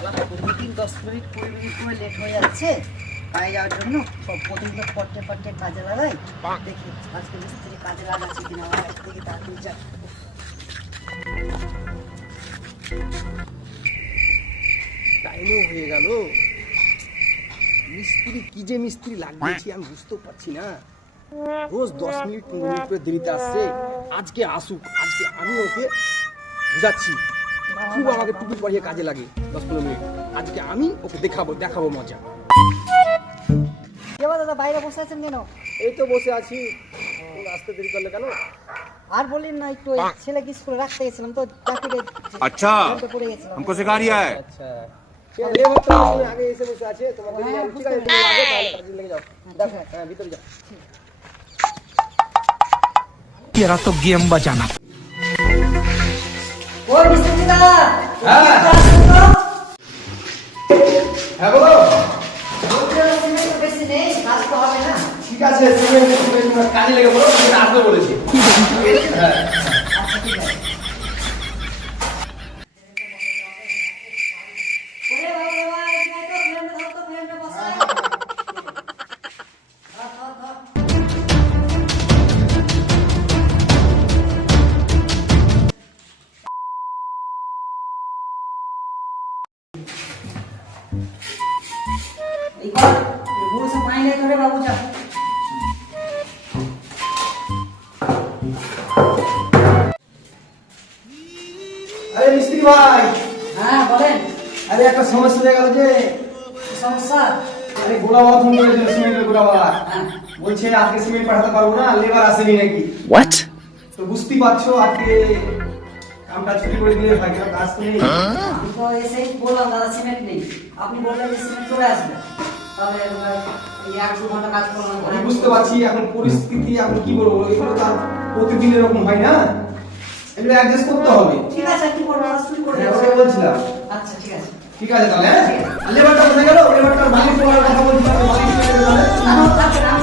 প্রতিদিন 10 minute 20 minute করে late হয়ে যাচ্ছে পায়ে যাওয়ার জন্য। সব প্রতিদিন তো পট্টে পট্টে কাজে লাগাই, দেখি আজকে মিস্ত্রি কাজে লাগাচ্ছি কিনা। আমার কাছ থেকে তাড়াতাড়ি যা। টাইমও হয়ে গেল। মিস্ত্রি কি যে মিস্ত্রি লাগিয়েছি আমি বুঝতেও পারছি না। রোজ 10 মিনিট 15 মিনিট করে দেরিতে আসছে। আজকে আসুক, আজকে আমি ওকে বুঝাচ্ছি। খুব আমাকে টুপি পরিয়ে কাজে লাগে 10-15 মিনিট। আজকে আমি ওকে দেখাবো মজা। কেবা দাদা বাইরে বসে আছেন কেন? এই তো বসে আছি। আসতে দেরি করলে কেন? আর বলেন না, একটু ছেলেকে স্কুলে রাখতে গেছিলাম তো अच्छा পড়ে গেছিলাম। हमको सिखा रिया है। আচ্ছা লেবার তো আগে এসে বসে আছে। তোমাদের ঠিক আছে, তুমি আগে তাহলে কাজে লেগে যাও। দেখো হ্যাঁ ভিতরে যাও। तेरा तो गेम बजाना। ওই মিস্ত্রি দাদা, হ্যাঁ হ্যাঁ বলো। সিমেন্ট বেশি নেই, কাজ তো হবে না। ঠিক আছে, কাজে লেগে বলো, তুমি আসবে বলেছি। হ্যাঁ আচ্ছা ঠিক আছে। ওরে বাবা, এখানে তো ফ্রেমে ধর, তো ফ্রেমে বসাই। এই কর, মুড়ে সে পানি লাই ধরে বাবু যা। আরে মিস্ত্রি ভাই, হ্যাঁ বলেন, আরে একটা সমস্যা হয়ে গেল যে। কি সমস্যা? আরে গোলাবাদ ফোন করেছিল, সিমেন্টের গোলাবাদ। হ্যাঁ। বলছে আজকে সিমেন্ট পাঠাতে পারবো না, লেবার আসেনি নাকি। What? তো বুঝতেই পারছো আজকে কামটা ছুটি করে দিলে ভাই, কারণ কাজ তো নেই। আমি তো এসেই বললাম দাদা সিমেন্ট নেই, আপনি বললেন যে সিমেন্ট চলে আসবে, তাহলে এই 1-2 ঘন্টা কাজ করলাম। আমি বুঝতে পারছি এখন পরিস্থিতি, এখন কি বলবো, এগুলো তো আর প্রতিদিন এরকম হয় না, এগুলো অ্যাডজাস্ট করতে হবে। ঠিক আছে, কি করবো আমরা শুরু করে হ্যাঁ, দেবো। ওটাই বলছিলাম। আচ্ছা ঠিক আছে। ঠিক আছে তাহলে, হ্যাঁ লেবারটা কোথায় গেল? লেবারটার মালিক কথা বলছি, মালিক না, না, থাকবে না, আমি